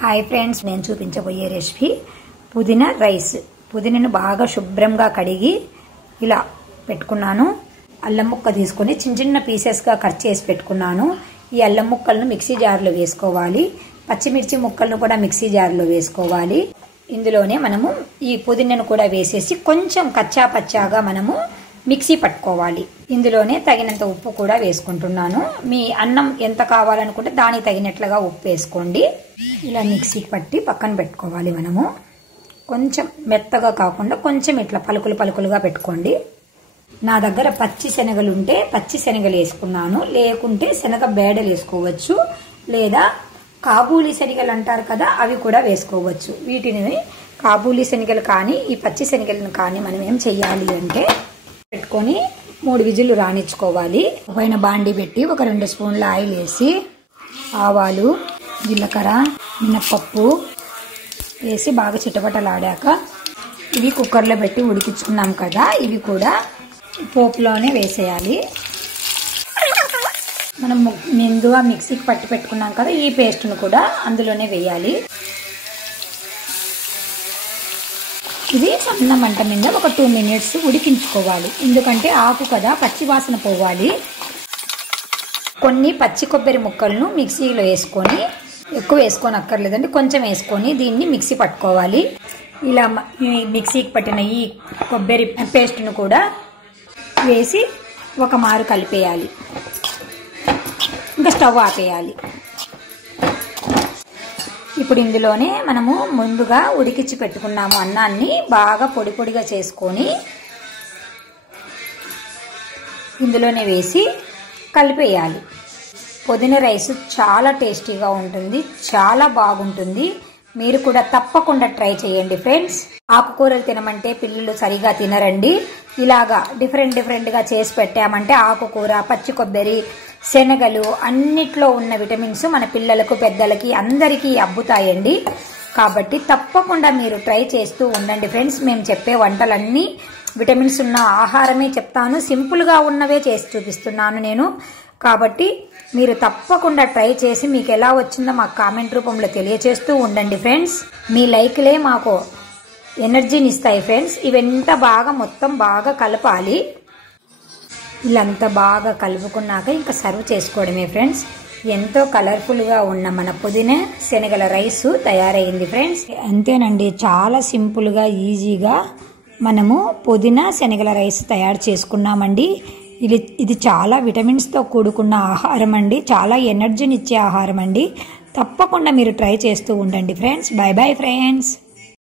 Hi friends, నేను చూపించబోయే recipe పుదీనా రైస్. పుదీనాను బాగా శుభ్రంగా కడిగి ఇలా పెట్టుకున్నాను. అల్లం ముక్క తీసుకొని చిన్న చిన్న పీసెస్గా కట్ చేసి పెట్టుకున్నాను. ఈ అల్లం ముక్కలను మిక్సీ జార్లో వేసుకోవాలి. పచ్చిమిర్చి ముక్కలను కూడా మిక్సీ జార్లో వేసుకోవాలి. ఇందులోనే మనము ఈ పుదీనాను కూడా వేసేసి కొంచెం కచ్చా పచ్చాగా మనము మిక్సీ పట్టుకోవాలి. ఇందులోనే తగినంత ఉప్పు కూడా వేసుకుంటున్నాను. మీ అన్నం ఎంత కావాలనుకుంటే దానికి తగినట్లుగా ఉప్పు వేసుకోండి. ఇలా మిక్సీకి పట్టి పక్కన పెట్టుకోవాలి. మనము కొంచెం మెత్తగా కాకుండా కొంచెం ఇట్లా పలుకులు పలుకులుగా పెట్టుకోండి. నా దగ్గర పచ్చి శనగలు ఉంటే పచ్చి శనగలు వేసుకున్నాను, లేకుంటే శనగ బేడలు వేసుకోవచ్చు, లేదా కాబూలి శనగలు అంటారు కదా, అవి కూడా వేసుకోవచ్చు. వీటిని కాబూలి శనగలు కానీ ఈ పచ్చి శనగలను కానీ మనం ఏం చెయ్యాలి అంటే పెట్టుకొని 3 విజిల్లు రానిచ్చుకోవాలి. పైన బాండి పెట్టి ఒక 2 స్పూన్ల ఆయిల్ వేసి ఆవాలు, జీలకర్ర, మినప్పప్పు వేసి బాగా చిటపటలాడాక ఇవి కుక్కర్లో పెట్టి ఉడికించుకున్నాం కదా, ఇవి కూడా పోపులోనే వేసేయాలి. మనం ముందుగా మిక్సీకి పట్టి పెట్టుకున్నాం కదా, ఈ పేస్ట్ను కూడా అందులోనే వేయాలి. ఇది సన్న మంట మీద ఒక 2 మినిట్స్ ఉడికించుకోవాలి. ఎందుకంటే ఆకు కదా, పచ్చి వాసన పోవాలి. కొన్ని పచ్చి కొబ్బరి ముక్కలను మిక్సీలో వేసుకొని, ఎక్కువ వేసుకొని అక్కర్లేదండి, కొంచెం వేసుకొని దీన్ని మిక్సీ పట్టుకోవాలి. ఇలా మిక్సీకి పట్టిన ఈ కొబ్బరి పేస్ట్ను కూడా వేసి ఒక మారు కలిపేయాలి. ఇంకా స్టవ్ ఆపేయాలి. ఇప్పుడు ఇందులోనే మనము ముందుగా ఉడికించి పెట్టుకున్నాము అన్నాన్ని బాగా పొడి పొడిగా చేసుకొని ఇందులోనే వేసి కలిపేయాలి. పుదీనా రైస్ చాలా టేస్టీగా ఉంటుంది, చాలా బాగుంటుంది. మీరు కూడా తప్పకుండా ట్రై చేయండి ఫ్రెండ్స్. ఆకుకూరలు తినమంటే పిల్లలు సరిగా తినరండి. ఇలాగా డిఫరెంట్గా చేసి పెట్టామంటే ఆకుకూర, పచ్చి కొబ్బరి, శనగలు అన్నిట్లో ఉన్న విటమిన్స్ మన పిల్లలకు, పెద్దలకి అందరికీ అబ్బుతాయండి. కాబట్టి తప్పకుండా మీరు ట్రై చేస్తూ ఉండండి ఫ్రెండ్స్. మేము చెప్పే వంటలన్నీ విటమిన్స్ ఉన్న ఆహారమే చెప్తాను, సింపుల్గా ఉన్నవే చేసి చూపిస్తున్నాను నేను. కాబట్టి మీరు తప్పకుండా ట్రై చేసి మీకు ఎలా వచ్చిందో మాకు కామెంట్ రూపంలో తెలియచేస్తూ ఉండండి ఫ్రెండ్స్. మీ లైక్లే మాకు ఎనర్జీని ఇస్తాయి ఫ్రెండ్స్. ఇవంతా బాగా మొత్తం బాగా కలపాలి. ఇలాంతా బాగా కలుపుకున్నాక ఇంకా సర్వ్ చేసుకోవడమే ఫ్రెండ్స్. ఎంతో కలర్ఫుల్గా ఉన్న మన పుదీనా శనగల రైస్ తయారైంది ఫ్రెండ్స్. అంతేనండి, చాలా సింపుల్గా ఈజీగా మనము పుదీనా శనగల రైస్ తయారు చేసుకున్నామండి. ఇది చాలా విటమిన్స్తో కూడుకున్న ఆహారం అండి, చాలా ఎనర్జీని ఇచ్చే ఆహారం అండి. తప్పకుండా మీరు ట్రై చేస్తూ ఉండండి ఫ్రెండ్స్. By bye friends.